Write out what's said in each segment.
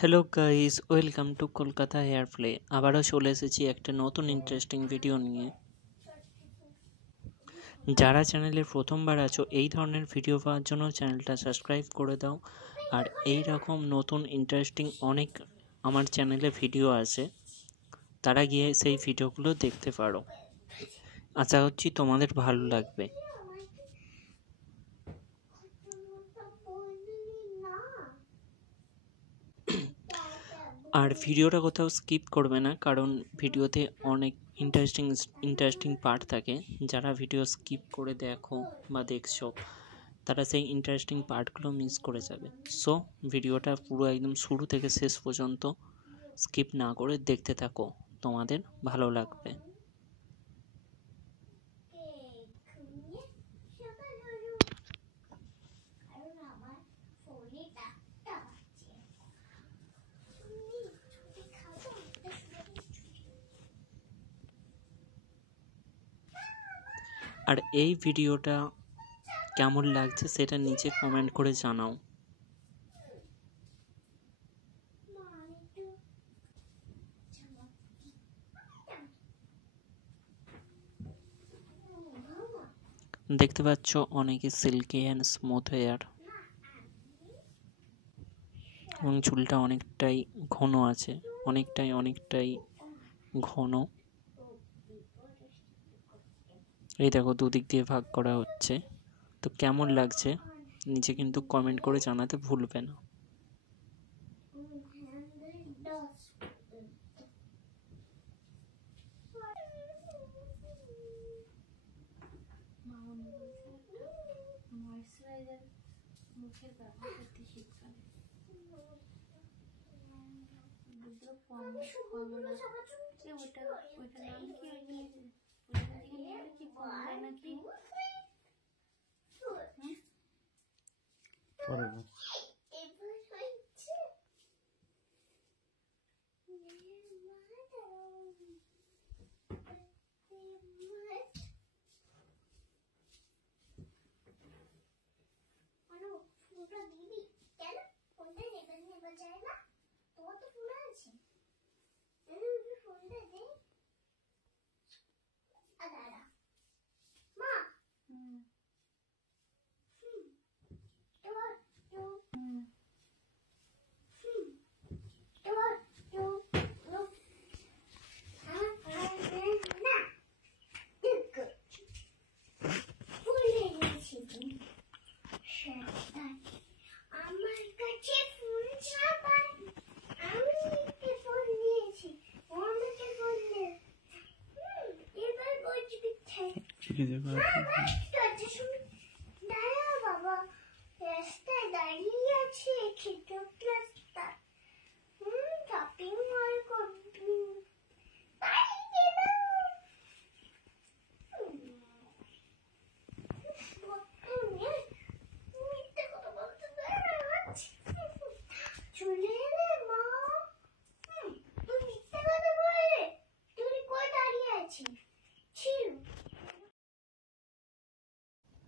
Hello guys, welcome to Kolkata hair play. আবারও চলে এসেছি একটা নতুন ইন্টারেস্টিং ভিডিও নিয়ে। যারা চ্যানেলে প্রথমবার আছো, এই ধরনের ভিডিও পাওয়ার জন্য চ্যানেলটা সাবস্ক্রাইব করে দাও। আর এই রকম নতুন ইন্টারেস্টিং অনেক আমার চ্যানেলে ভিডিও আছে, তারা গিয়ে সেই ভিডিওগুলো দেখতে পারো। আশা করছি তোমাদের ভালো লাগবে। আর ভিডিওটা কোথাও স্কিপ করবে না, কারণ ভিডিওতে অনেক ইন্টারেস্টিং পার্ট থাকে। যারা ভিডিও স্কিপ করে দেখো বা দেখছো, তারা সেই ইন্টারেস্টিং পার্টগুলো মিস করে যাবে। সো ভিডিওটা পুরো একদম শুরু থেকে শেষ পর্যন্ত স্কিপ না করে দেখতে থাকো, তোমাদের ভালো লাগবে। আর এই ভিডিওটা কেমন লাগছে সেটা নিচে কমেন্ট করে জানাও। দেখতে পাচ্ছ অনেকে সিল্কি অ্যান্ড স্মুথ হেয়ার, এবং চুলটা অনেকটাই ঘন আছে, অনেকটাই ঘন। এই দেখো, দুদিক দিয়ে ভাগ করা হচ্ছে। তো কেমন লাগছে নিচে কিন্তু কমেন্ট করে জানাতে ভুলবে না।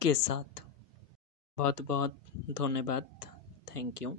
के साथ बहुत बहुत धन्यवाद, थैंक यू।